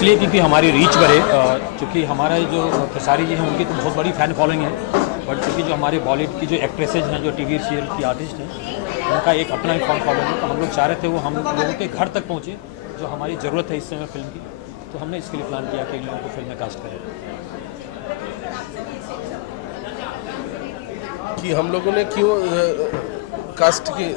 इसलिए क्योंकि हमारी रीच बढ़े, क्योंकि हमारा जो खेसारी जी हैं उनकी तो बहुत बड़ी फ़ैन फॉलोइंग है, बट क्योंकि जो हमारे बॉलीवुड की जो एक्ट्रेसेज हैं, जो टीवी सीरियल की आर्टिस्ट हैं, उनका एक अपना ही फैन फॉलोइंग है। तो हम लोग चाह रहे थे वो हम लोगों के घर तक पहुँचे, जो हमारी ज़रूरत है इस समय फिल्म की। तो हमने इसके लिए प्लान किया कि इन लोगों को फिल्म में कास्ट करें। कि हम लोगों ने क्यों कास्ट की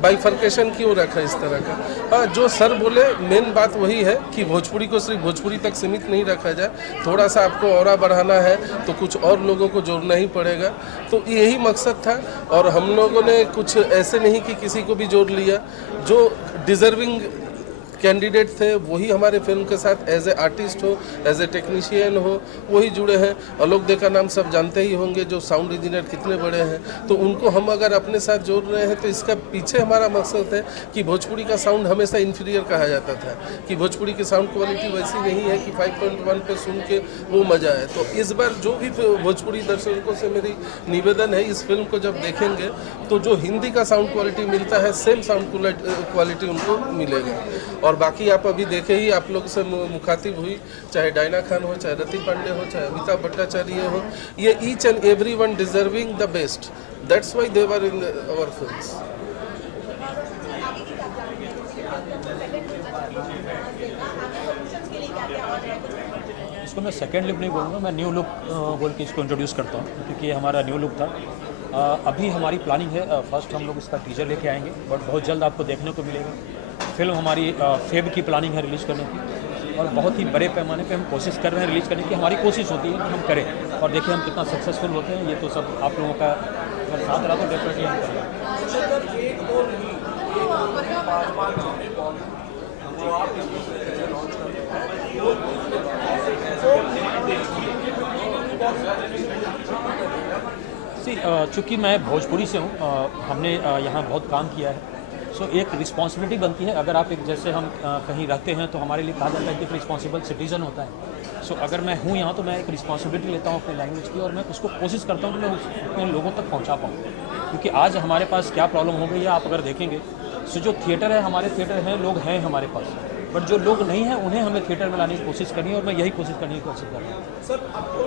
बाइफर्केशन क्यों रखा इस तरह का। हाँ, जो सर बोले मेन बात वही है कि भोजपुरी को सिर्फ भोजपुरी तक सीमित नहीं रखा जाए, थोड़ा सा आपको ऑरा बढ़ाना है तो कुछ और लोगों को जोड़ना ही पड़ेगा। तो यही मकसद था और हम लोगों ने कुछ ऐसे नहीं कि किसी को भी जोड़ लिया, जो डिज़र्विंग कैंडिडेट थे वही हमारे फिल्म के साथ एज ए आर्टिस्ट हो, एज ए टेक्नीशियन हो, वही जुड़े हैं। आलोक दे का नाम सब जानते ही होंगे, जो साउंड इंजीनियर कितने बड़े हैं। तो उनको हम अगर अपने साथ जोड़ रहे हैं तो इसका पीछे हमारा मकसद है कि भोजपुरी का साउंड हमेशा इन्फीरियर कहा जाता था, कि भोजपुरी की साउंड क्वालिटी वैसी नहीं है कि 5.1 पे सुन के वो मज़ा है। तो इस बार जो भी भोजपुरी दर्शकों से मेरी निवेदन है, इस फिल्म को जब देखेंगे तो जो हिंदी का साउंड क्वालिटी मिलता है सेम साउंड क्वालिटी उनको मिलेगा। और बाकी आप अभी देखे ही, आप लोग से मुखातिब हुई, चाहे डायना खान हो, चाहे रति पांडे हो, चाहे अमिताभ भट्टाचार्य हो, ये each and every one deserving the best. That's why they were in our films. इसको मैं सेकेंड लुक नहीं बोलूँगा, मैं न्यू लुक बोल के इसको इंट्रोड्यूस करता हूँ, क्योंकि ये हमारा न्यू लुक था। अभी हमारी प्लानिंग है, फर्स्ट हम लोग इसका टीजर लेके आएंगे, बट बहुत जल्द आपको देखने को मिलेगा। फिल्म हमारी फेब की प्लानिंग है रिलीज़ करने की, और बहुत ही बड़े पैमाने पे हम कोशिश कर रहे हैं रिलीज़ करने की। हमारी कोशिश होती है कि हम करें, और देखिए हम कितना सक्सेसफुल होते हैं। ये तो सब आप लोगों का अगर साथ रहा तो डेफिनेटली हम करेंगे। चूँकि मैं भोजपुरी से हूँ, हमने यहाँ बहुत काम किया है, सो एक रिस्पॉन्सिबिलिटी बनती है। अगर आप एक जैसे हम कहीं रहते हैं तो हमारे लिए कहा जाता है कि एक रिस्पॉन्सिबल सिटीज़न होता है। सो अगर मैं हूँ यहाँ तो मैं एक रिस्पॉन्सिबिलिटी लेता हूँ अपने लैंग्वेज की, और मैं उसको कोशिश करता हूँ कि मैं अपने लोगों तक पहुँचा पाऊँ। क्योंकि आज हमारे पास क्या प्रॉब्लम हो गई है, आप अगर देखेंगे सो जो थिएटर है, हमारे थिएटर हैं, लोग हैं हमारे पास, बट जो लोग नहीं हैं उन्हें हमें थिएटर में लाने की कोशिश करनी है, और मैं यही कोशिश करने की कोशिश कर रहा हूँ। सर, आपको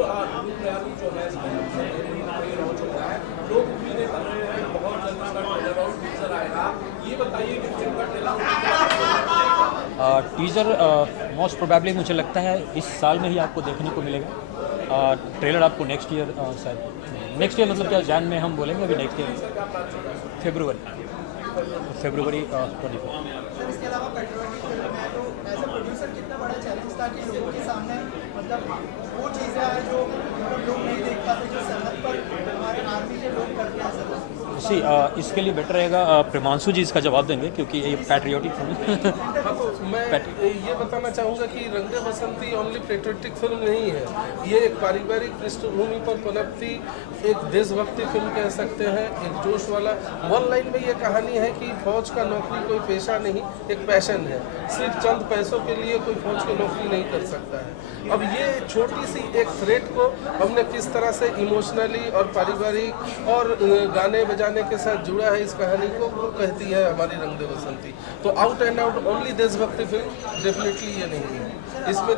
जो है लोग उम्मीदें कर रहे हैं बहुत जल्द टीजर आएगा, ये बताइए कि फिल्म का टीज़र मोस्ट प्रोबेबली मुझे लगता है इस साल में ही आपको देखने को मिलेगा। ट्रेलर आपको नेक्स्ट ईयर, शायद नेक्स्ट ईयर मतलब क्या, जैन में हम बोलेंगे, अभी नेक्स्ट ईयर फरवरी 24। इसके अलावा पेट्रियोटिक फिल्म है, तो एज ए प्रोड्यूसर कितना बड़ा चैलेंज था कि लोगों के सामने मतलब वो चीज़ें हैं जो लोग नहीं देख पाते, जो सरहद पर हमारे आर्मी के लोग करते हैं सर। इसके लिए बेटर रहेगा प्रेमांशु जी इसका जवाब देंगे, क्योंकि ये पैट्रियोटिक फिल्म। हाँ, तो मैं ये बताना चाहूँगा कि रंग दे बसंती ओनली पेट्रियोटिक फिल्म नहीं है, ये एक पारिवारिक पृष्ठभूमि पर पनपती एक देशभक्ति फिल्म कह सकते हैं, एक जोश वाला। वन लाइन में ये कहानी है कि फौज का नौकरी कोई पेशा नहीं, एक पैशन है। सिर्फ चंद पैसों के लिए कोई फौज की नौकरी नहीं कर सकता है। अब ये छोटी सी एक थ्रेट को हमने किस तरह से इमोशनली और पारिवारिक और गाने बजाने के साथ जुड़ा है, इस कहानी को वो कहती है हमारी रंग दे बसंती। तो आउट एंड आउट ओनली देशभक्ति फिल्म डेफिनेटली ये नहीं है, इसमें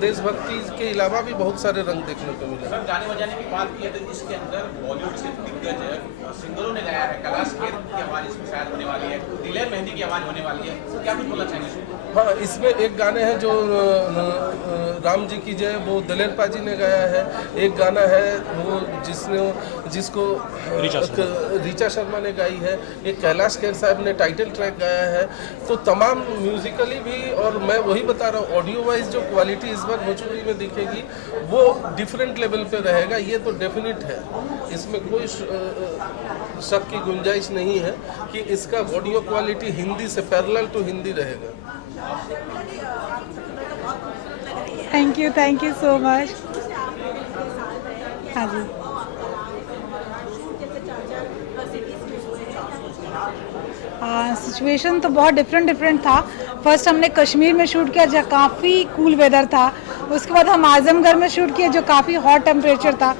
देशभक्ति के अलावा भी बहुत सारे रंग देखने को मिले। सर, गाने बजाने की बात की है तो इसके अंदर बॉलीवुड से दिग्गज सिंगरों ने गाया है, कैलाश खेर की आवाज़ इसमें शायद होने वाली है, दिलेर मेहंदी की आवाज़ होने वाली है, तो क्या कुछ बोलना चाहेंगे? हाँ, इसमें एक गाने हैं जो राम जी की जय, वो दिलेर पाजी ने गाया है। एक गाना है वो जिसको रीचा शर्मा ने गाई है। एक कैलाश खेर साहब ने टाइटल ट्रैक गाया है। तो तमाम म्यूजिकली भी, और मैं वही बता रहा हूँ, ऑडियो वाइज जो क्वालिटी इस बार भोजपुरी में दिखेगी वो डिफरेंट लेवल पे रहेगा, ये तो डेफिनेट है। इसमें कोई शक की गुंजाइश नहीं है कि इसका ऑडियो क्वालिटी हिंदी से पैरेलल टू हिंदी रहेगा। Thank you so much. हाँ जी, सिचुएशन तो बहुत डिफरेंट था। फर्स्ट हमने कश्मीर में शूट किया जहाँ काफ़ी कूल वेदर था, उसके बाद हम आजमगढ़ में शूट किए जो काफ़ी हॉट टेम्परेचर था।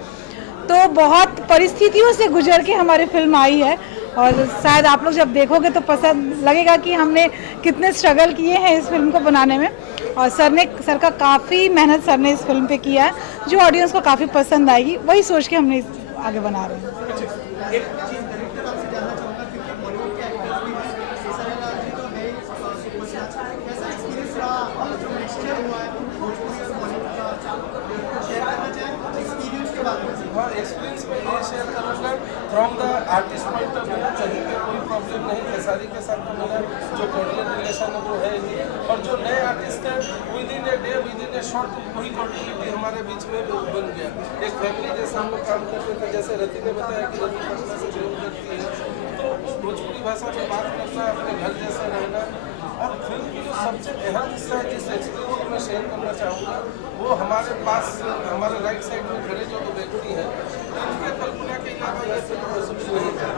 तो बहुत परिस्थितियों से गुजर के हमारी फिल्म आई है, और शायद आप लोग जब देखोगे तो पसंद लगेगा कि हमने कितने स्ट्रगल किए हैं इस फिल्म को बनाने में। और सर का काफ़ी मेहनत सर ने इस फिल्म पे किया है, जो ऑडियंस को काफ़ी पसंद आएगी, वही सोच के हमने आगे बना रहे हैं। हाँ, एक्सपीरियंस में ये शेयर करूँगा from the artist point of view. कहीं पे कोई प्रॉब्लम नहीं, खेसारी के साथ तो मेरा जो कॉर्डिनेट रिलेशन है वो है ही, और जो नए आर्टिस्ट हैं with in a day with in A short वही कॉर्डिनेटी हमारे बीच में बन गया। एक फैमिली जैसा हम लोग काम करते थे। जैसे रति ने बताया कि रति पटना से बिलोंग करती है, तो वो भोजपुरी भाषा में बात करना, अपने घर जैसा रहना। और फिल्म की जो सबसे अहम हिस्सा है जिस एक्सपीरियंस को मैं शेयर करना चाहूँगा, वो हमारे पास हमारे राइट साइड में खड़े जो व्यक्ति हैं, उनके कल्पना के अलावा ये फिल्म पॉसिबल नहीं था।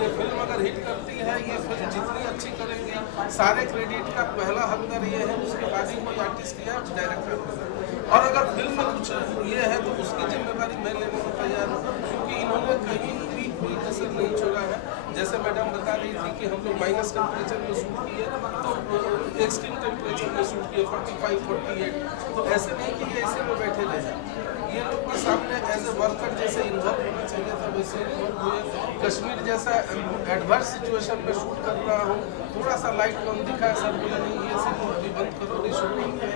ये फिल्म अगर हिट करती है, ये फिल्म जितनी अच्छी करेंगे, सारे क्रेडिट का पहला हकदार ये है, उसके बाद ही कोई आर्टिस्ट या डायरेक्टर। और अगर फिल्म में कुछ ये है तो उसकी जिम्मेदारी मैं लेने को तैयार हूँ, क्योंकि इन्होंने कहीं भी कोई कसर नहीं छोड़ा है। जैसे मैडम बता रही थी कि हम लोग माइनस टेम्परेचर में शूट किए, तो एक्सट्रीम टेम्परेचर में शूट किए 45-48। तो ऐसे नहीं कि ये ऐसे में बैठे रहे, ये लोग के सामने एज ए वर्कर जैसे इन्वॉल्व होना चाहिए था, वैसे इन्वॉल्व हुए। कश्मीर जैसा एडवर्स सिचुएशन में शूट कर रहा हूँ, थोड़ा सा लाइट कम दिखा है, सर बोले नहीं ये सिर्फ अभी बंद करो, रिशूटिंग है।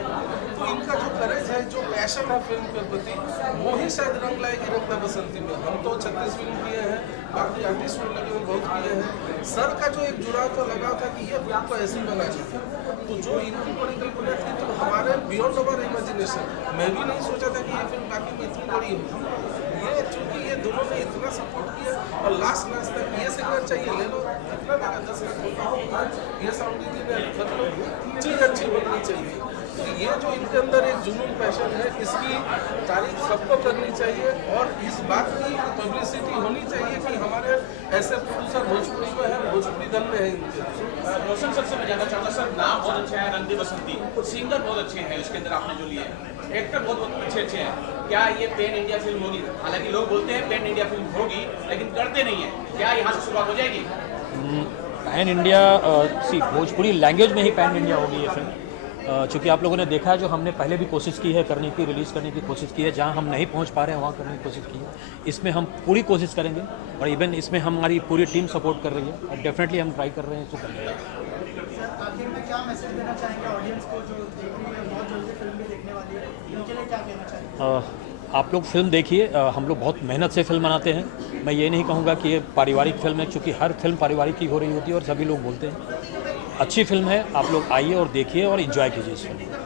तो इनका जो करेज है, जो पैशन है फिल्म के प्रति, वो ही शायद रंग लाएगी रंगदा बसंती में। हम तो 36 फिल्म किए हैं, बाकी आर्टिस्ट फिल्म लगे हुए बहुत किए हैं। सर का जो एक जुड़ाव तो लगा था कि ये फिल्म को ऐसी बनानी है, तो जो इनकी परिकल्पना थी तो हमारे बियॉन्ड अवर इमेजिनेशन। मैं भी नहीं सोचा था कि ये फिल्म बाकी में इतनी बड़ी होगी। ये चूँकि ये दोनों ने इतना सपोर्ट किया, और लास्ट तक ये सिंगर चाहिए ले लो, कितना मेरा 10 लाख होता है, ये साउंड इंजीनियर कर लो, चीज़ अच्छी बननी चाहिए। तो ये जो इनके अंदर एक जुनून पैशन है, इसकी तारीफ सबको करनी चाहिए, और इस बात की पब्लिसिटी होनी चाहिए कि हमारे ऐसे प्रोड्यूसर भोजपुरी में है, भोजपुरी धन में है इनके। रोशन सर से मैं जानना चाहूँगा, सर नाम बहुत अच्छा है रंग दे बसंती, सिंगर बहुत अच्छे हैं इसके अंदर आपने जो लिए हैं, एक्टर बहुत अच्छे हैं। क्या ये पैन इंडिया फिल्म होगी? हालांकि लोग बोलते हैं पैन इंडिया फिल्म होगी, लेकिन करते नहीं है। क्या यहाँ से शुरुआत हो जाएगी? पैन इंडिया भोजपुरी लैंग्वेज में ही पैन इंडिया होगी ये फिल्म। चूँकि आप लोगों ने देखा है, जो हमने पहले भी कोशिश की है करने की, रिलीज़ करने की कोशिश की है, जहाँ हम नहीं पहुँच पा रहे हैं वहाँ करने की कोशिश की है। इसमें हम पूरी कोशिश करेंगे, और इवन इसमें हमारी पूरी टीम सपोर्ट कर रही है, और डेफिनेटली हम ट्राई कर रहे हैं इसको करने का। आखिर में क्या मैसेज देना चाहेंगे ऑडियंस को जो देख रही है, बहुत जल्दी फिल्म भी देखने वाली है, उनके लिए क्या कहना चाहेंगे? आप लोग फिल्म देखिए। हम लोग बहुत मेहनत से फिल्म बनाते हैं। मैं ये नहीं कहूँगा कि ये पारिवारिक फिल्म है, क्योंकि हर फिल्म पारिवारिक की हो रही होती है और सभी लोग बोलते हैं। अच्छी फिल्म है, आप लोग आइए और देखिए और एंजॉय कीजिए इस फिल्म को।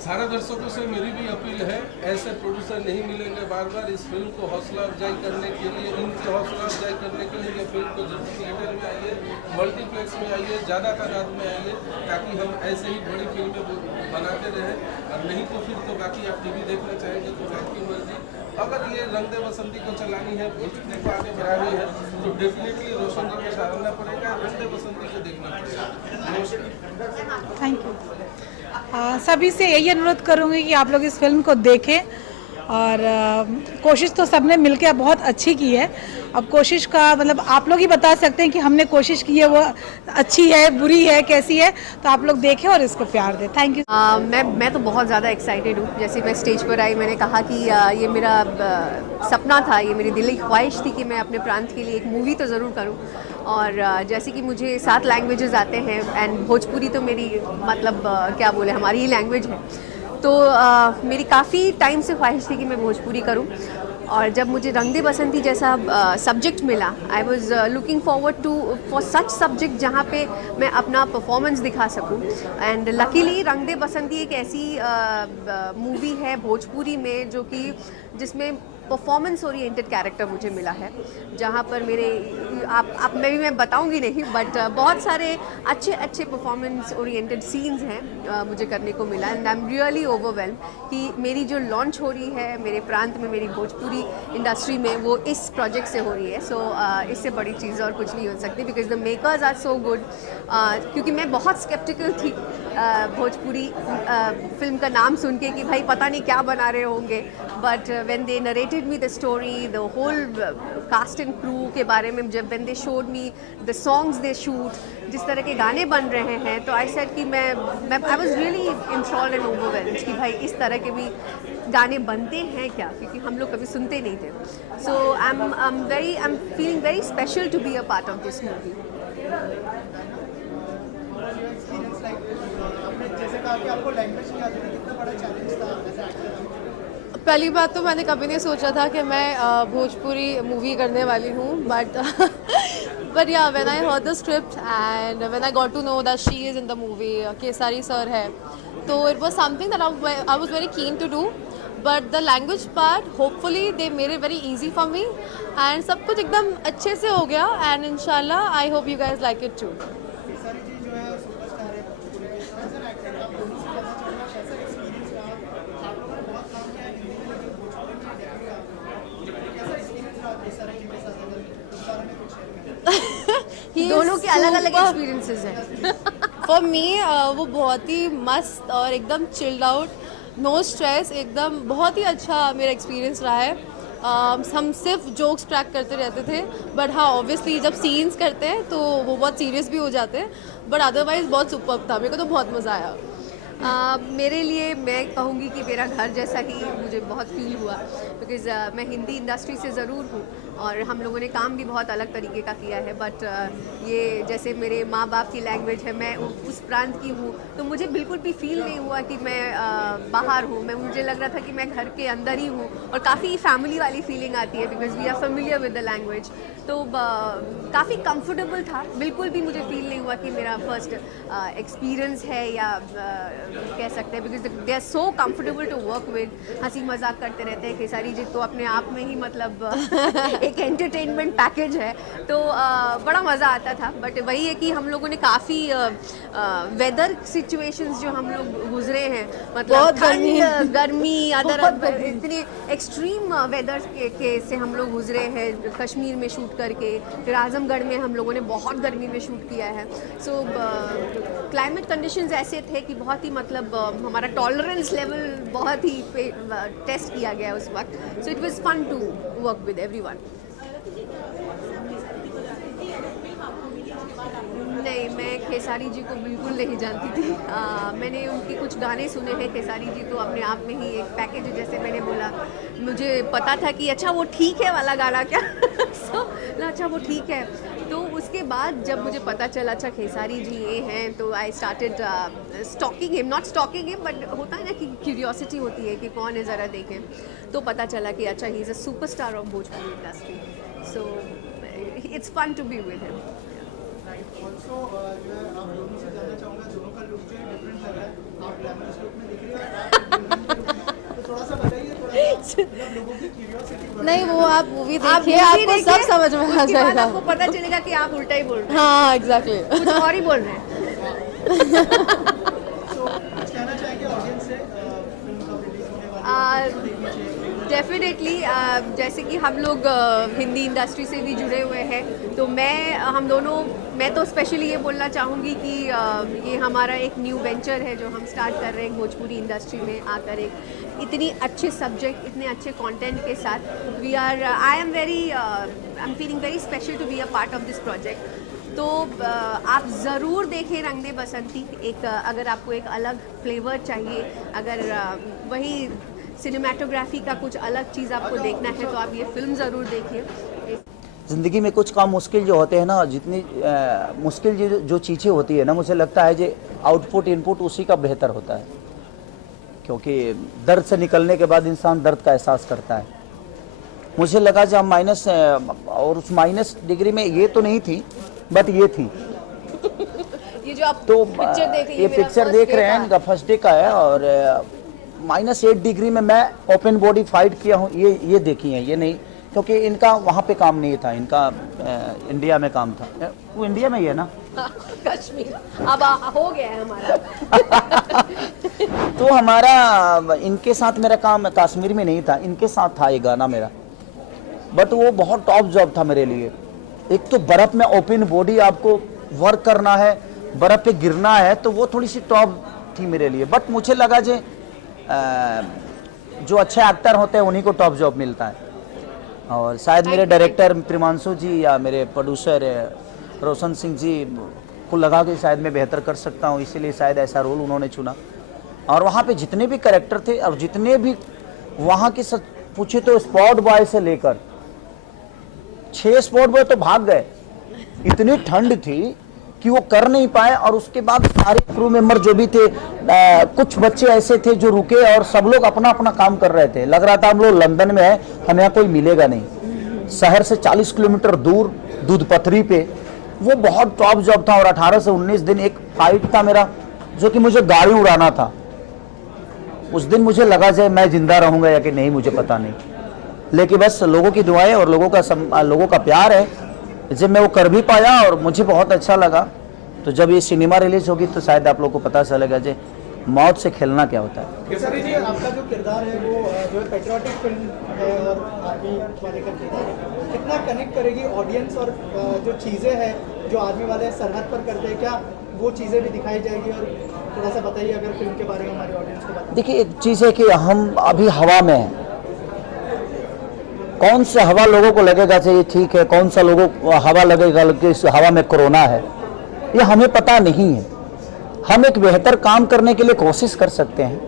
सारे दर्शकों से मेरी भी अपील है, ऐसे प्रोड्यूसर नहीं मिलेंगे बार बार। इस फिल्म को हौसला अफजाई करने के लिए, इनकी हौसला अफजाई करने के लिए फिल्म को जल्दी थिएटर में आइए, मल्टीप्लेक्स में आइए, ज़्यादा तादाद में आइए, ताकि हम ऐसे ही बड़ी फिल्में बनाते रहें। और नहीं तो फिर तो बाकी आप टीवी देखना चाहेंगे तो आपकी मर्जी। अगर ये रंग दे बसंती को चलानी है, भोजपुरी को आगे बढ़ानी है, तो डेफिनेटली रोशन जी को सराहना पड़ेगा, रंग दे बसंती को देखना पड़ेगा। Thank you. सभी से यही अनुरोध करूँगी कि आप लोग इस फिल्म को देखें, और कोशिश तो सबने मिलकर बहुत अच्छी की है। अब कोशिश का मतलब आप लोग ही बता सकते हैं कि हमने कोशिश की है वो अच्छी है, बुरी है, कैसी है, तो आप लोग देखें और इसको प्यार दें। Thank you. मैं तो बहुत ज़्यादा एक्साइटेड हूँ। जैसे मैं स्टेज पर आई, मैंने कहा कि ये मेरा सपना था, ये मेरी दिली ख्वाहिश थी कि मैं अपने प्रांत के लिए एक मूवी तो ज़रूर करूँ। और जैसे कि मुझे 7 लैंग्वेजेस आते हैं, एंड भोजपुरी तो मेरी मतलब क्या बोले, हमारी ही लैंग्वेज है। तो मेरी काफ़ी टाइम से ख्वाहिश थी कि मैं भोजपुरी करूं, और जब मुझे रंग दे बसंती जैसा सब्जेक्ट मिला, I was looking forward to for such subject जहाँ पे मैं अपना परफॉर्मेंस दिखा सकूं। एंड लकीली रंग दे बसंती एक ऐसी मूवी है भोजपुरी में जो कि जिसमें परफॉर्मेंस ओरिएंटेड कैरेक्टर मुझे मिला है, जहाँ पर मेरे आप मैं बताऊंगी नहीं, बट बहुत सारे अच्छे परफॉर्मेंस ओरिएंटेड सीन्स हैं मुझे करने को मिला। And I am really overwhelm कि मेरी जो लॉन्च हो रही है मेरे प्रांत में, मेरी भोजपुरी इंडस्ट्री में, वो इस प्रोजेक्ट से हो रही है। सो इससे बड़ी चीज़ और कुछ नहीं हो सकती, because the makers are so good. क्योंकि मैं बहुत स्केप्टिकल थी भोजपुरी फिल्म का नाम सुन के कि भाई पता नहीं क्या बना रहे होंगे, but when they narrated explained me the story, the whole cast and crew के बारे में, जब when they showed me the songs they shoot, जिस तरह के गाने बन रहे हैं, तो आई सेड कि मैं I was really installed and overwhelmed कि भाई इस तरह के भी गाने बनते हैं क्या, क्योंकि हम लोग कभी सुनते नहीं थे. So I am feeling very special to be a part of this movie. Experience like आपने जैसे कहा कि आपको लैंग्वेज नहीं आती थी, कितना बड़ा चैलेंज था एज एक्टर? पहली बात तो मैंने कभी नहीं सोचा था कि मैं भोजपुरी मूवी करने वाली हूँ, बट या when I heard the script and when I got to know that she is in the movie, Kesari sir है, तो it was something that I was very keen to do. But the language part hopefully they made it very easy for me and सब कुछ एकदम अच्छे से हो गया and इंशाल्लाह I hope you guys like it too. Kesari ji जो है सुपरस्टार है भोजपुरी के, एज एन एक्टर आप दोनों से जानना चाहूँगा कैसा एक्सपीरियंस रहा? आप लोगों ने बहुत काम किया हिंदी में, लेकिन भोजपुरी में डेब्यू आपका, कैसा एक्सपीरियंस रहा केसारी जी के साथ? अगर उस बारे में कुछ शेयर करें. दोनों के अलग अलग एक्सपीरियंसेस हैं. फॉर मी वो बहुत ही मस्त और एकदम चिल्ड आउट, नो स्ट्रेस, एकदम बहुत ही अच्छा मेरा एक्सपीरियंस रहा है. हम सिर्फ जोक्स ट्रैक करते रहते थे, बट हाँ ऑब्वियसली जब सीन्स करते हैं तो वो बहुत सीरियस भी हो जाते हैं, बट अदरवाइज बहुत सुपर्ब था. मेरे को तो बहुत मज़ा आया. मेरे लिए मैं कहूँगी कि मेरा घर जैसा ही मुझे बहुत फील हुआ, बिकॉज़ मैं हिंदी इंडस्ट्री से ज़रूर हूँ और हम लोगों ने काम भी बहुत अलग तरीके का किया है, बट ये जैसे मेरे माँ बाप की लैंग्वेज है, मैं उस प्रांत की हूँ, तो मुझे बिल्कुल भी फील नहीं हुआ कि मैं बाहर हूँ. मुझे लग रहा था कि मैं घर के अंदर ही हूँ और काफ़ी फैमिली वाली फीलिंग आती है because we are familiar with the language. तो काफ़ी कंफर्टेबल था, बिल्कुल भी मुझे फील नहीं हुआ कि मेरा फर्स्ट एक्सपीरियंस है या कह सकते हैं, because they are so comfortable to work with. हंसी मजाक करते रहते हैं. केसारी जी तो अपने आप में ही मतलब एक एंटरटेनमेंट पैकेज है, तो बड़ा मज़ा आता था. बट वही है कि हम लोगों ने काफ़ी वेदर सिचुएशंस जो हम लोग गुजरे हैं, मतलब ठंड, गर्मी, अदर इतने एक्सट्रीम वेदर के से हम लोग गुजरे हैं. कश्मीर में शूट करके, फिर आजमगढ़ में हम लोगों ने बहुत गर्मी में शूट किया है. सो क्लाइमेट कंडीशंस ऐसे थे कि बहुत ही मतलब हमारा टॉलरेंस लेवल बहुत ही टेस्ट किया गया उस वक्त. So it was fun to work with everyone. नहीं, मैं खेसारी जी को बिल्कुल नहीं जानती थी. मैंने उनके कुछ गाने सुने हैं. खेसारी जी तो अपने आप में ही एक पैकेज है, जैसे मैंने बोला. मुझे पता था कि अच्छा वो ठीक है वाला गाना क्या अच्छा वो ठीक है. तो उसके बाद जब मुझे पता चला अच्छा खेसारी जी ये हैं, तो I started stalking him, not stalking him, but होता है ना कि क्यूरियोसिटी होती है कि कौन है ज़रा देखें. तो पता चला कि अच्छा ही is a superstar of Bhojpuri industry. So it's fun to be with him. Also जो है आप दोनों से जानना चाहूँगा, दोनों का लुक जो है डिफरेंट लग रहा है. आप ग्लैमरस लुक में दिख रही है, तो थोड़ा सा बताइए, थोड़ा लोगों की क्यूरियोसिटी. नहीं, वो आप मूवी देखिए, आपको सब समझ में आ जाएगा. आपको पता चलेगा कि आप उल्टा ही बोल रहे हैं. हाँ एग्जैक्टली. कुछ और ही बोल रहे हैं. तो कुछ कहना चाहेंगे ऑडियंस से, फिल्म कब रिलीज होने वाली है? डेफिनेटली जैसे कि हम लोग हिंदी इंडस्ट्री से भी जुड़े हुए हैं, तो मैं तो स्पेशली ये बोलना चाहूँगी कि ये हमारा एक न्यू वेंचर है जो हम स्टार्ट कर रहे हैं भोजपुरी इंडस्ट्री में आकर. एक इतनी अच्छे सब्जेक्ट, इतने अच्छे कंटेंट के साथ I am feeling very special to be a part of this project. तो आप ज़रूर देखें रंग दे बसंती. एक अगर आपको एक अलग फ्लेवर चाहिए, अगर वही सिनेमाटोग्राफी का कुछ अलग चीज़ आपको देखना है, तो आप ये फिल्म ज़रूर देखिए. ज़िंदगी में कुछ काम मुश्किल जो होते हैं ना, जितनी मुश्किल जो चीज़ें होती है ना, मुझे लगता है जो आउटपुट इनपुट उसी का बेहतर होता है, क्योंकि दर्द से निकलने के बाद इंसान दर्द का एहसास करता है. मुझे लगा जब माइनस, और उस माइनस डिग्री में ये तो नहीं थी, बट ये थी. ये जो आप तो पिक्चर देख रही ये पिक्चर देख रहे हैं, इनका फर्स्ट डे का है, और -8 डिग्री में मैं ओपन बॉडी फाइट किया हूँ. ये देखी है, ये नहीं, क्योंकि इनका वहाँ पे काम नहीं था, इनका इंडिया में काम था. वो इंडिया में ही है ना, कश्मीर अब हो गया है हमारा. तो हमारा इनके साथ मेरा काम कश्मीर में नहीं था, इनके साथ था ये गाना मेरा. बट वो बहुत टॉप जॉब था मेरे लिए. एक तो बर्फ़ में ओपन बॉडी आपको वर्क करना है, बर्फ़ पे गिरना है, तो वो थोड़ी सी टॉप थी मेरे लिए. बट मुझे लगा जो अच्छे एक्टर होते हैं उन्हीं को टॉप जॉब मिलता है. और शायद मेरे डायरेक्टर प्रिमांशु जी या मेरे प्रोड्यूसर रोशन सिंह जी को लगा कि शायद मैं बेहतर कर सकता हूँ, इसीलिए शायद ऐसा रोल उन्होंने चुना। और वहाँ पे जितने भी कैरेक्टर थे और जितने भी वहाँ के सच पूछे तो स्पॉट बॉय से लेकर 6 स्पॉट बॉय तो भाग गए, इतनी ठंड थी कि वो कर नहीं पाए। और उसके बाद सारे क्रू मेंबर जो भी थे, कुछ बच्चे ऐसे थे जो रुके और सब लोग अपना अपना काम कर रहे थे। लग रहा था हम लोग लंदन में हैं, हमें यहाँ कोई मिलेगा नहीं। शहर से 40 किलोमीटर दूर दूधपथरी पे वो बहुत टॉप जॉब था। और 18 से 19 दिन एक फाइट था मेरा, जो कि मुझे गाड़ी उड़ाना था। उस दिन मुझे लगा जाए मैं जिंदा रहूंगा या कि नहीं, मुझे पता नहीं, लेकिन बस लोगों की दुआएं और लोगों का प्यार है, जब मैं वो कर भी पाया और मुझे बहुत अच्छा लगा। तो जब ये सिनेमा रिलीज होगी तो शायद आप लोग को पता चलेगा जे मौत से खेलना क्या होता है। केसरी जी, आपका जो किरदार है वो जो पेट्रियोटिक फिल्म है और आर्मी वाले का किरदार है, कितना कनेक्ट करेगी ऑडियंस और जो चीज़ें हैं जो आर्मी वाले सरहद पर करते हैं, क्या वो चीज़ें भी दिखाई जाएगी? और थोड़ा सा बताइए अगर फिल्म के बारे में हमारी ऑडियंस को बताइए। देखिए, एक चीज़ है कि हम अभी हवा में हैं, कौन सा हवा लोगों को लगेगा चाहिए ठीक है, कौन सा लोगों को हवा लगेगा कि इस हवा में कोरोना है, ये हमें पता नहीं है। हम एक बेहतर काम करने के लिए कोशिश कर सकते हैं,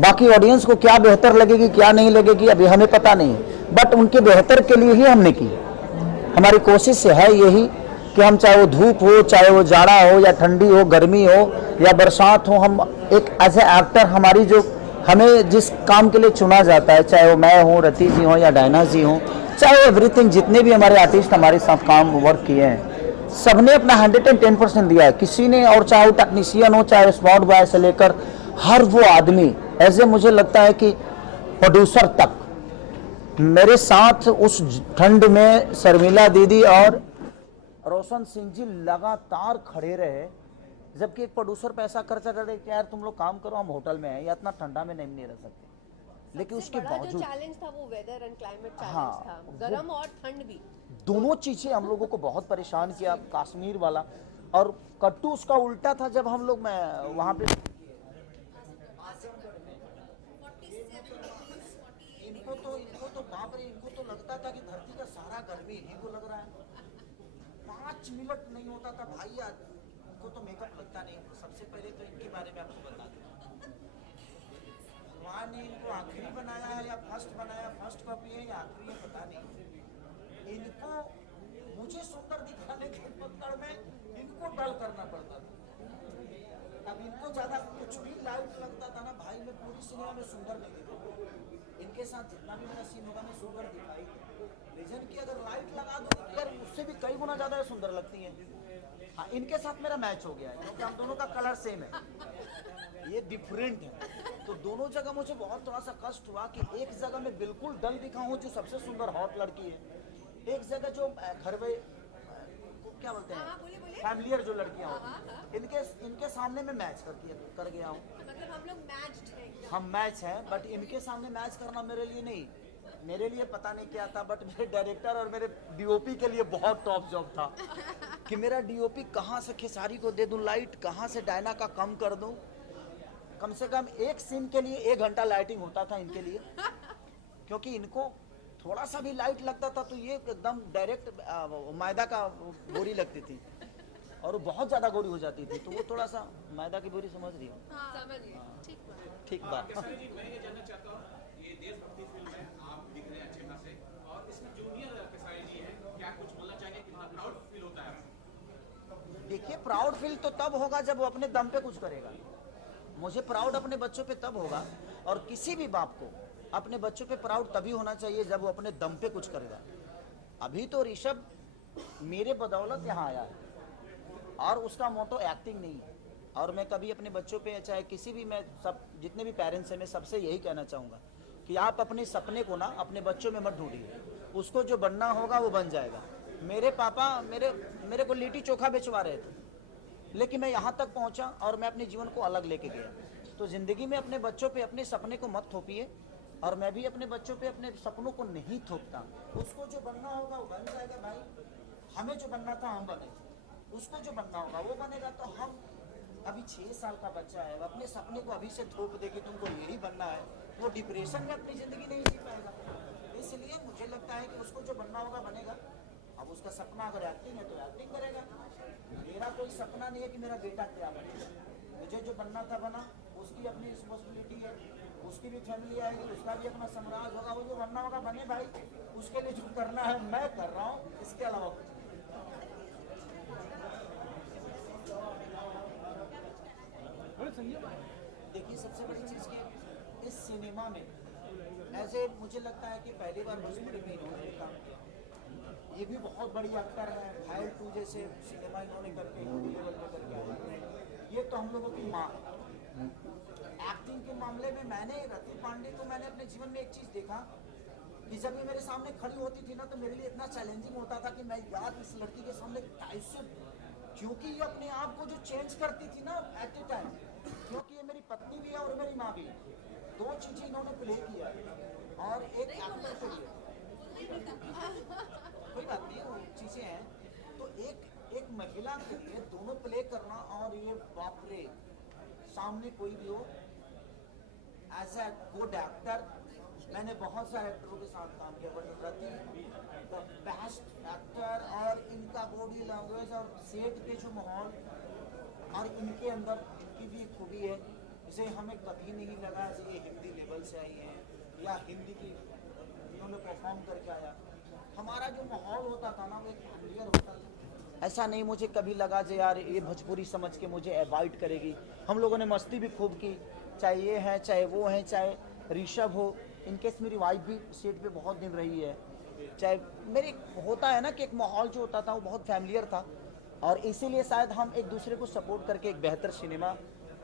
बाकी ऑडियंस को क्या बेहतर लगेगी क्या नहीं लगेगी अभी हमें पता नहीं है, बट उनके बेहतर के लिए ही हमने की। हमारी कोशिश है यही कि हम चाहे वो धूप हो, चाहे वो जाड़ा हो या ठंडी हो, गर्मी हो या बरसात हो, हम एक एज ए एक्टर हमारी जो हमें जिस काम के लिए चुना जाता है, चाहे वो मैं हूँ, रति जी हो या डायना जी हो, चाहे एवरीथिंग, जितने भी हमारे आर्टिस्ट हमारे साथ काम वर्क किए हैं, सबने अपना 110% दिया है। किसी ने, और चाहे वो टेक्नीशियन हो, चाहे स्पॉट बॉय से लेकर हर वो आदमी, ऐसे मुझे लगता है कि प्रोड्यूसर तक मेरे साथ उस ठंड में शर्मिला दीदी और रोशन सिंह जी लगातार खड़े रहे। जबकि एक प्रोड्यूसर पैसा खर्चा कर दे कि यार तुम लोग काम करो, हम होटल में हैं या इतना ठंडा में नहीं रह सकते, लेकिन उसके बावजूद चैलेंज था वो वेदर एंड क्लाइमेट चैलेंज हाँ, था, गर्म और ठंड भी, दोनों चीजें हम लोगों को बहुत परेशान किया। कश्मीर वाला और कट्टू उसका उल्टा था, जब हम लोग वहां पे इनको तो बाप रे, इनको तो लगता था कि धरती का सारा गर्मी इन्हीं को लग रहा है। 5 मिनट नहीं होता था भाई, यार इनको तो मेकअप लगता नहीं। सबसे पहले तो इनके बारे में आपको बता दें, भगवान ने इनको आखिरी बनाया है या फर्स्ट बनाया, फर्स्ट कॉपी है या आखिरी है पता नहीं। इनको मुझे सुंदर दिखाने के पकड़ में इनको डल करना पड़ता था। अब इनको ज्यादा कुछ भी लाइट लगता था ना भाई, मैं पूरी सिनेमा में सुंदर नहीं दिखा। इनके साथ जितना भी मेरा सीन होगा मैं सुंदर दिखाई, रीजन की अगर लाइट लगा दो तो यार उससे भी कई गुना ज्यादा सुंदर लगती है। हाँ, इनके साथ मेरा मैच हो गया है क्योंकि हम दोनों का कलर सेम है, ये डिफरेंट है। तो दोनों जगह मुझे बहुत थोड़ा सा कष्ट हुआ कि एक जगह मैं बिल्कुल डल दिखाऊं जो सबसे सुंदर हॉट लड़की है, एक जगह जो घरवे क्या बोलते हैं फैमिलियर जो लड़कियां होती हैं, इनके सामने मैं मैच कर गया हूँ। मतलब हम लोग मैच्ड हैं, हम मैच हैं, बट इनके सामने मैच करना मेरे लिए नहीं, मेरे लिए पता नहीं क्या था, बट मेरे डायरेक्टर और मेरे डीओपी के लिए बहुत टॉप जॉब था कि मेरा डीओपी कहाँ से खेसारी को दे दूं लाइट, कहाँ से डायना का कम कर दूं। कम से कम एक सीन के लिए 1 घंटा लाइटिंग होता था इनके लिए, क्योंकि इनको थोड़ा सा भी लाइट लगता था तो ये एकदम डायरेक्ट मैदा का बोरी लगती थी और वो बहुत ज्यादा गोरी हो जाती थी, तो वो थोड़ा सा मैदा की बोरी समझ रही हो। ठीक बात। मैं ये जानना चाहता हूँ, ये देशभक्ति फिल्म है, आप दिख रहे हैं अच्छे खासे, और इसमें जूनियर केसारी जी हैं, क्या कुछ बोलना चाहेंगे, कितना प्राउड फील होता है? देखिए, प्राउड फील तो तब होगा जब वो अपने दम पे कुछ करेगा। मुझे प्राउड अपने बच्चों पे तब होगा, और किसी भी बाप को अपने बच्चों पे प्राउड तभी होना चाहिए जब वो अपने दम पे कुछ करेगा। अभी तो ऋषभ मेरे बदौलत यहाँ आया है और उसका मोटो एक्टिंग नहीं है, और मैं कभी अपने बच्चों पे चाहे किसी भी, मैं सब जितने भी पेरेंट्स हैं मैं सबसे यही कहना चाहूँगा कि आप अपने सपने को ना अपने बच्चों में मत ढूंढिए, उसको जो बनना होगा वो बन जाएगा। मेरे पापा मेरे को लिट्टी चोखा बेचवा रहे थे, लेकिन मैं यहाँ तक पहुँचा और मैं अपने जीवन को अलग लेके गया। तो ज़िंदगी में अपने बच्चों पे अपने सपने को मत थोपिए, और मैं भी अपने बच्चों पे अपने सपनों को नहीं थोपता। उसको जो बनना होगा वो बन जाएगा भाई, हमें जो बनना था हम बने, उसको जो बनना होगा वो बनेगा। तो हम अभी 6 साल का बच्चा है, वो अपने सपने को अभी से थोप देगी तुमको यही बनना है, वो डिप्रेशन में अपनी ज़िंदगी नहीं जी पाएगा। इसलिए मुझे लगता है कि उसको जो बनना होगा बनेगा। अब उसका सपना अगर एक्टिंग है तो एक्टिंग करेगा। मेरा कोई सपना नहीं है कि मेरा बेटा क्या बने। मुझे जो बनना था बना, उसकी अपनी रिस्पॉन्सिबिलिटी है, उसकी भी फैमिली आएगी, उसका भी अपना साम्राज्य होगा। वो जो बनना होगा बने भाई, उसके लिए जो करना है मैं कर रहा हूँ, इसके अलावा कुछ नहीं। देखिए सबसे बड़ी चीज़ कि इस सिनेमा में ऐसे मुझे लगता है कि पहली बार भोजपुरी में इन्होंने काम किया। ये भी बहुत बड़ी एक्टर है। फाइल 2 जैसे सिनेमा इन्होंने करके हिंदी लेवल पे करके आया। ये तो हम लोगों की माँ। एक्टिंग के मामले में मैंने रति पांडे को मैंने अपने जीवन में एक चीज़ देखा कि जब ये मेरे सामने खड़ी होती थी ना तो मेरे लिए इतना चैलेंजिंग होता था कि मैं यार इस लड़की के सामने कैसे, क्योंकि ये अपने आप को जो चेंज करती थी ना एट ए टाइम, क्योंकि ये मेरी पत्नी भी है और मेरी माँ भी है। 2 चीज़ें इन्होंने प्ले किया और एक एक्टर के लिए कोई बात नहीं, वो चीज़ें हैं। तो एक महिला के लिए दोनों प्ले करना, और ये बाप रे, सामने कोई भी हो एज ए गुड एक्टर। मैंने बहुत सारे एक्टरों के साथ काम किया, but Rati the best actor. और इनका बॉडी लैंग्वेज और सेट पे जो माहौल और इनके अंदर की भी खूबी है, इसे हमें कभी नहीं लगा कि ये हिंदी लेवल से आई है या हिंदी की इन्होंने परफॉर्म करके आया। हमारा जो माहौल होता था ना वो एक फैमिलियर होता था। ऐसा नहीं मुझे कभी लगा कि यार ये भोजपुरी समझ के मुझे अवॉइड करेगी। हम लोगों ने मस्ती भी खूब की, चाहे ये है चाहे वो है, चाहे ऋषभ हो, इनकेस मेरी वाइफ भी सेट पे बहुत दिन रही है, चाहे मेरे होता है ना कि एक माहौल जो होता था वो बहुत फैमिलियर था। और इसीलिए शायद हम एक दूसरे को सपोर्ट करके एक बेहतर सिनेमा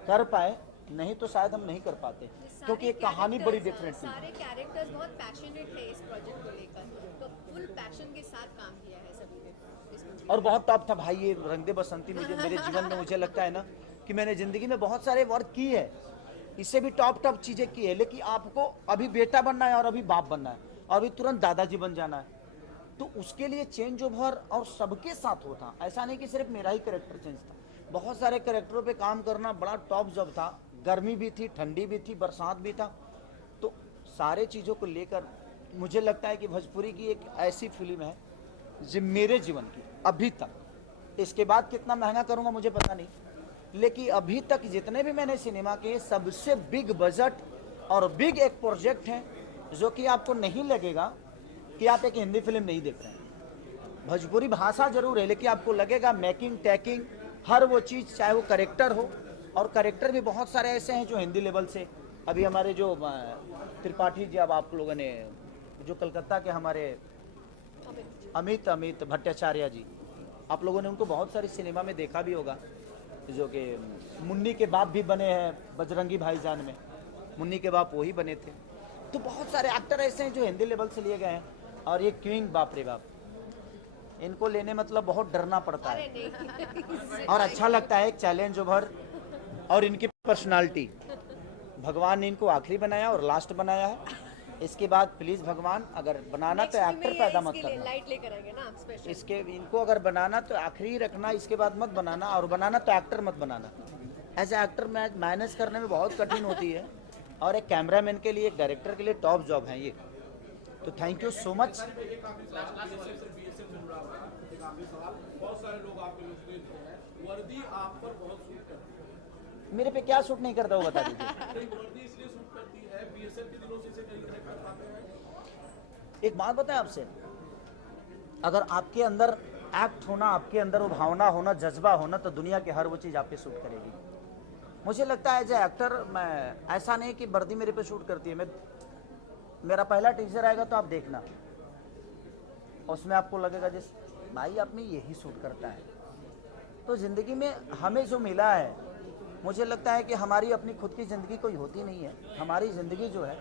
कर पाए, नहीं तो शायद हम नहीं कर पाते, क्योंकि एक कहानी बड़ी डिफरेंट थी। सारे कैरेक्टर्स बहुत पैशनेट थे इस प्रोजेक्ट को लेकर, तो फुल पैशन के साथ काम किया है सभी ने। और बहुत टॉप था भाई ये रंग दे बसंती। मुझे मेरे जीवन में मुझे लगता है ना कि मैंने ज़िंदगी में बहुत सारे वर्क की है, इससे भी टॉप चीज़ें की है, लेकिन आपको अभी बेटा बनना है और अभी बाप बनना है और अभी तुरंत दादाजी बन जाना है, तो उसके लिए चेंज ओवर और सबके साथ होता। ऐसा नहीं कि सिर्फ मेरा ही कैरेक्टर चेंज था, बहुत सारे कैरेक्टरों पे काम करना बड़ा टॉप जॉब था। गर्मी भी थी, ठंडी भी थी, बरसात भी था, तो सारे चीज़ों को लेकर मुझे लगता है कि भोजपुरी की एक ऐसी फिल्म है जो मेरे जीवन की अभी तक, इसके बाद कितना महंगा करूँगा मुझे पता नहीं, लेकिन अभी तक जितने भी मैंने सिनेमा के सबसे बिग बजट और बिग एक प्रोजेक्ट है जो कि आपको नहीं लगेगा कि आप एक हिंदी फिल्म नहीं देख रहे हैं। भोजपुरी भाषा जरूर है, लेकिन आपको लगेगा मेकिंग टैकिंग हर वो चीज़, चाहे वो करेक्टर हो, और करेक्टर भी बहुत सारे ऐसे हैं जो हिंदी लेवल से। अभी हमारे जो त्रिपाठी जी, अब आप लोगों ने जो कलकत्ता के हमारे अमित भट्टाचार्य जी, आप लोगों ने उनको बहुत सारी सिनेमा में देखा भी होगा, जो कि मुन्नी के बाप भी बने हैं बजरंगी भाईजान में, मुन्नी के बाप वही बने थे। तो बहुत सारे एक्टर ऐसे हैं जो हिंदी लेवल से लिए गए हैं। और ये क्वीन, बाप रे बाप, इनको लेने मतलब बहुत डरना पड़ता है और अच्छा लगता है, एक चैलेंज ओवर। और इनकी पर्सनालिटी, भगवान ने इनको आखिरी बनाया और लास्ट बनाया है। इसके बाद प्लीज भगवान अगर बनाना तो एक्टर पैदा मत करना, लाइट लेकर आएंगे ना आप स्पेशल। इसके इनको अगर बनाना तो आखिरी रखना, इसके बाद मत बनाना, और बनाना तो एक्टर मत बनाना। एज ए एक्टर मैनेज करने में बहुत कठिन होती है, और एक कैमरामैन के लिए, एक डायरेक्टर के लिए टॉप जॉब है ये। तो थैंक यू सो मच। मेरे पे क्या शूट नहीं करता वो बता दीजिए। एक बात बताएं आपसे, अगर आपके अंदर एक्ट होना, आपके अंदर वो भावना होना, जज्बा होना, तो दुनिया की हर वो चीज़ आप पे शूट करेगी। मुझे लगता है एज ए एक्टर, मैं ऐसा नहीं कि वर्दी मेरे पे शूट करती है। मेरा पहला टीजर आएगा तो आप देखना, उसमें आपको लगेगा जिस भाई आप में यही शूट करता है। तो ज़िंदगी में हमें जो मिला है, मुझे लगता है कि हमारी अपनी खुद की ज़िंदगी कोई होती नहीं है। हमारी ज़िंदगी जो है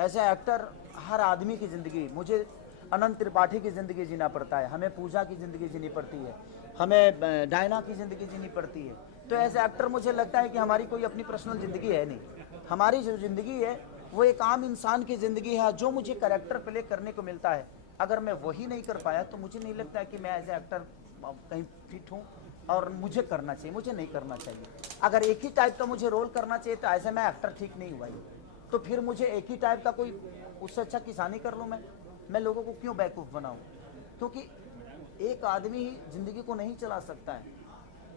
एज ए एक्टर, हर आदमी की ज़िंदगी, मुझे अनंत त्रिपाठी की ज़िंदगी जीना पड़ता है, हमें पूजा की ज़िंदगी जीनी पड़ती है, हमें डायना की ज़िंदगी जीनी पड़ती है। तो एज ए एक्टर मुझे लगता है कि हमारी कोई अपनी पर्सनल ज़िंदगी है नहीं। हमारी जो ज़िंदगी है वो एक आम इंसान की ज़िंदगी है। जो मुझे कैरेक्टर प्ले करने को मिलता है, अगर मैं वही नहीं कर पाया तो मुझे नहीं लगता है कि मैं एज ए एक्टर कहीं फिट हूँ और मुझे करना चाहिए। मुझे नहीं करना चाहिए। अगर एक ही टाइप का मुझे रोल करना चाहिए तो ऐसे मैं एक्टर ठीक नहीं हुआ ही। तो फिर मुझे एक ही टाइप का कोई, उससे अच्छा किसानी कर लूँ मैं। मैं लोगों को क्यों बेवकूफ़ बनाऊं? क्योंकि एक आदमी ही ज़िंदगी को नहीं चला सकता है।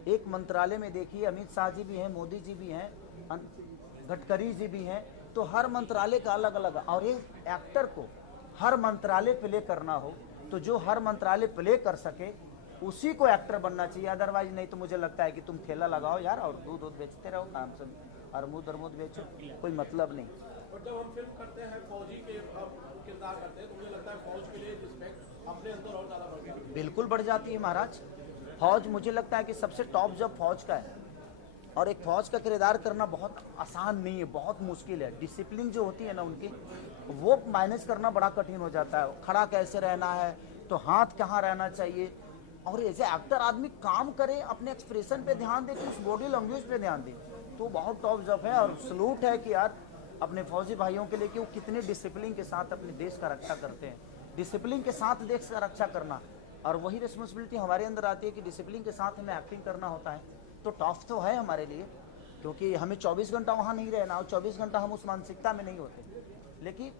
एक मंत्रालय में देखिए, अमित शाह जी भी हैं, मोदी जी भी हैं, गडकरी जी भी हैं, तो हर मंत्रालय का अलग अलग, और एक एक्टर को हर मंत्रालय प्ले करना हो तो जो हर मंत्रालय प्ले कर सके उसी को एक्टर बनना चाहिए। अदरवाइज नहीं तो मुझे लगता है कि तुम ठेला लगाओ यार और दूध बेचते रहो, काम से अरमूद बेचो, कोई मतलब नहीं। और जब हम फिल्म करते हैं फौजी के किरदार करते हैं तो मुझे लगता है फौज के लिए रिस्पेक्ट अपने अंदर और ज़्यादा बढ़ जाती है। बिल्कुल बढ़ जाती है महाराज। फौज मुझे लगता है कि सबसे टॉप जब फौज का है, और एक फौज का किरदार करना बहुत आसान नहीं है, बहुत मुश्किल है। डिसिप्लिन जो होती है ना उनकी, वो मैनेज करना बड़ा कठिन हो जाता है। खड़ा कैसे रहना है, तो हाथ कहाँ रहना चाहिए, और एज ए एक्टर आदमी काम करे, अपने एक्सप्रेशन पे ध्यान दे, कि उस बॉडी लैंग्वेज पे ध्यान दे, तो बहुत टॉप जॉब है। और सलूट है कि यार अपने फौजी भाइयों के लिए कि वो कितने डिसिप्लिन के साथ अपने देश का रक्षा करते हैं। डिसिप्लिन के साथ देश का रक्षा करना, और वही रिस्पॉन्सिबिलिटी हमारे अंदर आती है कि डिसिप्लिन के साथ हमें एक्टिंग करना होता है। तो टफ तो है हमारे लिए, क्योंकि हमें 24 घंटा वहाँ नहीं रहना, और 24 घंटा हम उस मानसिकता में नहीं होते, लेकिन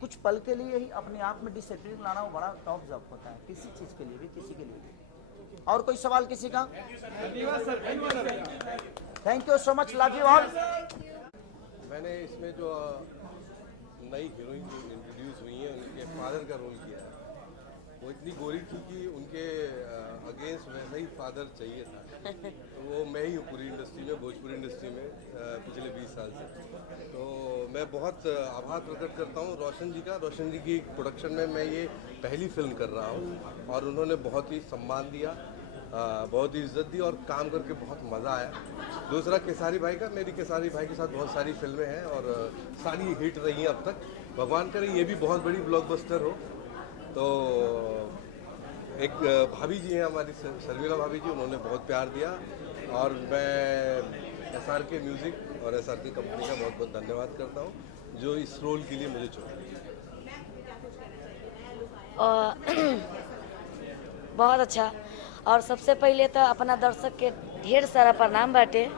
कुछ पल के लिए ही अपने आप में डिसिप्लिन लाना वो बड़ा टफ जॉब होता है, किसी चीज़ के लिए भी, किसी के लिए भी। और कोई सवाल किसी का? Thank you so much, love you all. मैंने इसमें जो नई हीरोइन जो इंट्रोड्यूस हुई हैं उनके फादर का रोल किया है। वो इतनी गोरी थी कि उनके अगेंस्ट वैसा ही फादर चाहिए था। तो वो मैं ही हूँ पूरी इंडस्ट्री में, भोजपुरी इंडस्ट्री में पिछले 20 साल से। तो मैं बहुत आभार प्रकट करता हूँ रोशन जी का। रोशन जी की प्रोडक्शन में मैं ये पहली फिल्म कर रहा हूँ, और उन्होंने बहुत ही सम्मान दिया, बहुत ही इज्जत दी, और काम करके बहुत मज़ा आया। दूसरा केसारी भाई का, मेरी केसारी भाई के साथ बहुत सारी फिल्में हैं और सारी हिट रही हैं अब तक। भगवान करे ये भी बहुत बड़ी ब्लॉकबस्टर हो। तो एक भाभी जी हैं हमारी, शर्मिला भाभी जी, उन्होंने बहुत प्यार दिया, और मैं SRK म्यूज़िक और SRK कंपनी का बहुत बहुत धन्यवाद करता हूँ जो इस रोल के लिए मुझे चुना। बहुत अच्छा। और सबसे पहले तो अपना दर्शक के ढेर सारा प्रणाम बाटे,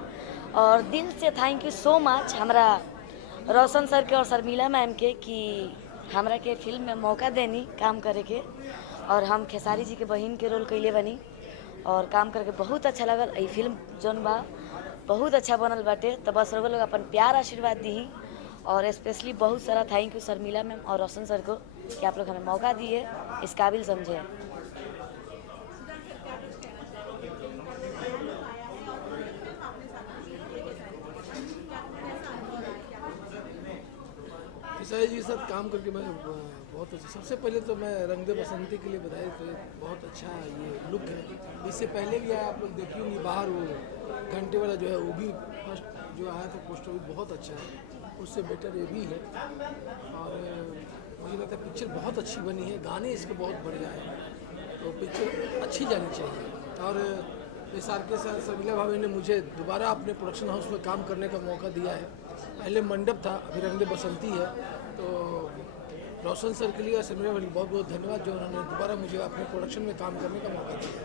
और दिल से थैंक यू सो मच हमरा रोशन सर के और शर्मिला मैम के कि हमरा के फिल्म में मौका देनी काम करे के, और हम खेसारी जी के बहन के रोल कैले बनी, और काम करके बहुत अच्छा लगल। ये फिल्म जौन बा बहुत अच्छा बनल बाटे। तो बस लोग अपन प्यार आशीर्वाद दी, और स्पेशली बहुत सारा थैंक यू शर्मिला मैम और रोशन सर को कि आप लोग हमें मौका दिए, इस काबिल समझे। खेसारी जी के साथ काम करके मैं बहुत अच्छा। सबसे पहले तो मैं रंग दे बसंती के लिए बधाई, तो बहुत अच्छा ये लुक है। इससे पहले भी आया, आप लोग देखिए होंगे बाहर वो घंटे वाला जो है, वो भी फर्स्ट जो आया था पोस्टर भी बहुत अच्छा है, उससे बेटर ये भी है। और मुझे लगता है पिक्चर बहुत अच्छी बनी है, गाने इसके बहुत बढ़िया हैं, तो पिक्चर अच्छी जानी चाहिए। और SRK सर शर्मिला भाभी ने मुझे दोबारा अपने प्रोडक्शन हाउस में काम करने का मौका दिया है। पहले मंडप था, अभी रंग दे बसंती है। तो रोशन सर के लिए और शर्मिला भाभी बहुत बहुत धन्यवाद जो उन्होंने दोबारा मुझे अपने प्रोडक्शन में काम करने का मौका दिया।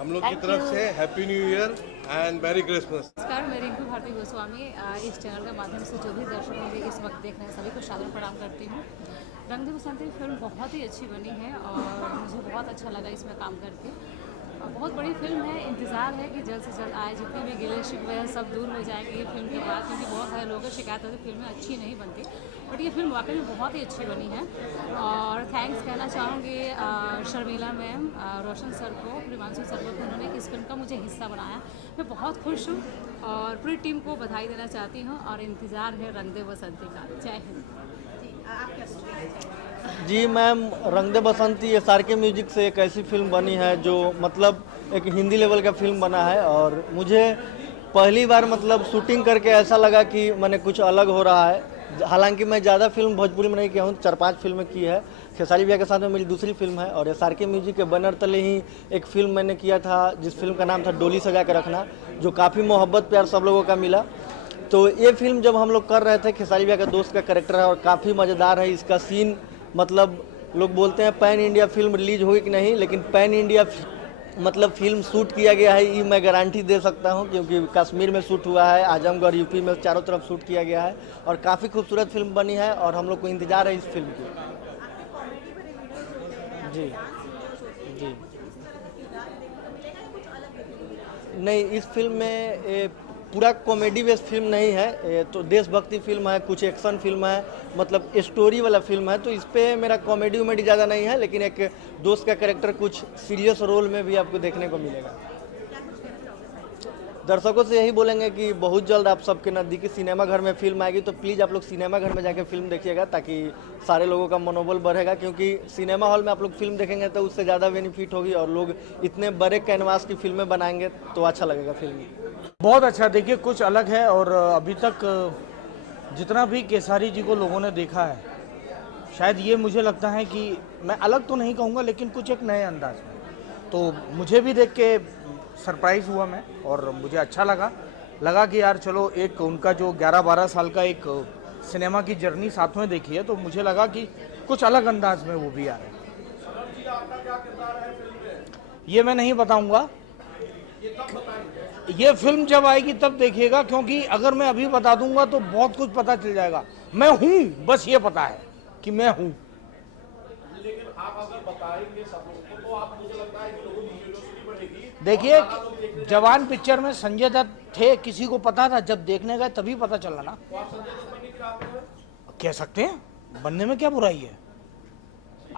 हम लोग की तरफ से happy new year and merry Christmas. नमस्कार, मैं रिंकू भारती गोस्वामी। इस चैनल के माध्यम से जो भी दर्शक मुझे इस वक्त देख रहे हैं सभी को सादर प्रणाम करती हूँ। रंग दे बसंती फिल्म बहुत ही अच्छी बनी है, और मुझे बहुत अच्छा लगा इसमें काम करके। बहुत बड़ी फिल्म है, इंतज़ार है कि जल्द से जल्द आए, जितने भी गिले शिकवे हैं सब दूर हो जाएंगे ये फिल्म के बाद, क्योंकि बहुत सारे लोगों की शिकायत होती है फिल्में अच्छी नहीं बनती, बट ये फिल्म वाकई में बहुत ही अच्छी बनी है। और थैंक्स कहना चाहूँगी शर्मिला मैम, रोशन सर को, प्रिमांशु सर को, उन्होंने इस फिल्म का मुझे हिस्सा बनाया। मैं बहुत खुश हूँ और पूरी टीम को बधाई देना चाहती हूँ, और इंतज़ार है रंग दे बसंती का। जय हिंद। जी मैम, रंग दे बसंती SRK म्यूजिक से एक ऐसी फिल्म बनी है जो मतलब एक हिंदी लेवल का फिल्म बना है, और मुझे पहली बार मतलब शूटिंग करके ऐसा लगा कि मैंने कुछ अलग हो रहा है। हालांकि मैं ज़्यादा फिल्म भोजपुरी में नहीं किया हूँ, 4-5 फिल्में की है। खेसारी भैया के साथ में मेरी दूसरी फिल्म है, और SRK म्यूजिक के बैनर तले ही एक फ़िल्म मैंने किया था जिस फिल्म का नाम था डोली सजा के रखना, जो काफ़ी मोहब्बत प्यार सब लोगों का मिला। तो ये फिल्म जब हम लोग कर रहे थे, खेसारी भैया का दोस्त का कैरेक्टर है और काफ़ी मज़ेदार है। इसका सीन मतलब लोग बोलते हैं पैन इंडिया फिल्म रिलीज होगी कि नहीं, लेकिन पैन इंडिया मतलब फिल्म शूट किया गया है ये मैं गारंटी दे सकता हूँ, क्योंकि कश्मीर में शूट हुआ है, आजमगढ़ यूपी में चारों तरफ शूट किया गया है और काफ़ी खूबसूरत फिल्म बनी है और हम लोग को इंतज़ार है इस फिल्म की। जी जी नहीं, इस फिल्म में पूरा कॉमेडी बेस्ड फिल्म नहीं है, तो देशभक्ति फिल्म है, कुछ एक्शन फिल्म है, मतलब स्टोरी वाला फिल्म है। तो इस पे मेरा कॉमेडी उमेडी ज़्यादा नहीं है, लेकिन एक दोस्त का कैरेक्टर कुछ सीरियस रोल में भी आपको देखने को मिलेगा। दर्शकों से यही बोलेंगे कि बहुत जल्द आप सबके नज़दीकी सिनेमा घर में फिल्म आएगी, तो प्लीज़ आप लोग सिनेमा घर में जाके फिल्म देखिएगा, ताकि सारे लोगों का मनोबल बढ़ेगा, क्योंकि सिनेमा हॉल में आप लोग फिल्म देखेंगे तो उससे ज़्यादा बेनिफिट होगी और लोग इतने बड़े कैनवास की फिल्में बनाएंगे तो अच्छा लगेगा फिल्म। बहुत अच्छा, देखिए कुछ अलग है और अभी तक जितना भी केसारी जी को लोगों ने देखा है, शायद ये मुझे लगता है कि मैं अलग तो नहीं कहूँगा, लेकिन कुछ एक नए अंदाज में, तो मुझे भी देख के सरप्राइज़ हुआ मैं और मुझे अच्छा लगा कि यार चलो एक उनका जो 11-12 साल का एक सिनेमा की जर्नी साथ में देखी है, तो मुझे लगा कि कुछ अलग अंदाज में वो भी आ रहे हैं। ये मैं नहीं बताऊंगा, ये फिल्म जब आएगी तब देखिएगा, क्योंकि अगर मैं अभी बता दूंगा तो बहुत कुछ पता चल जाएगा। मैं हूँ, बस ये पता है कि मैं हूँ। लेकिन आप अगर बताएंगे सबको तो आप मुझे लगता है कि लोगों की क्यूरियोसिटी बढ़ेगी। देखिए जवान पिक्चर में संजय दत्त थे, किसी को पता था, जब देखने गए तभी पता चला ना। तो आप संजय दत्त बनने की राह पे हैं? कह सकते हैं, बनने में क्या बुराई है,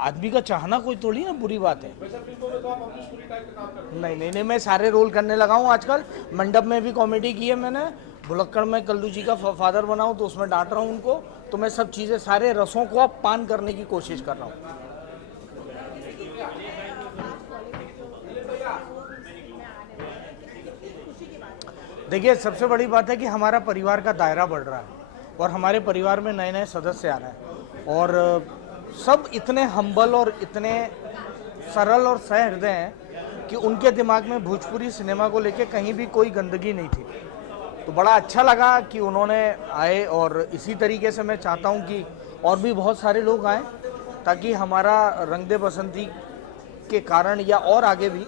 आदमी का चाहना कोई थोड़ी ना बुरी बात है। वैसे फिल्मों में तो आप अपनी स्टोरी टाइप का काम करते हैं। नहीं, मैं सारे रोल करने लगा हूँ आजकल। मंडप में भी कॉमेडी की है मैंने, भुलक्कड़ में कल्लू जी का फादर बना हूँ तो उसमें डांट रहा हूँ उनको, तो मैं सब चीज़ें, सारे रसों को अब पान करने की कोशिश कर रहा हूँ। देखिए सबसे बड़ी बात है कि हमारा परिवार का दायरा बढ़ रहा है और हमारे परिवार में नए नए सदस्य आ रहे हैं और सब इतने हम्बल और इतने सरल और सहृदय हैं कि उनके दिमाग में भोजपुरी सिनेमा को लेके कहीं भी कोई गंदगी नहीं थी। तो बड़ा अच्छा लगा कि उन्होंने आए और इसी तरीके से मैं चाहता हूं कि और भी बहुत सारे लोग आएँ, ताकि हमारा रंग दे बसंती के कारण या और आगे भी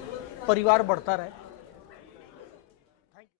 परिवार बढ़ता रहे।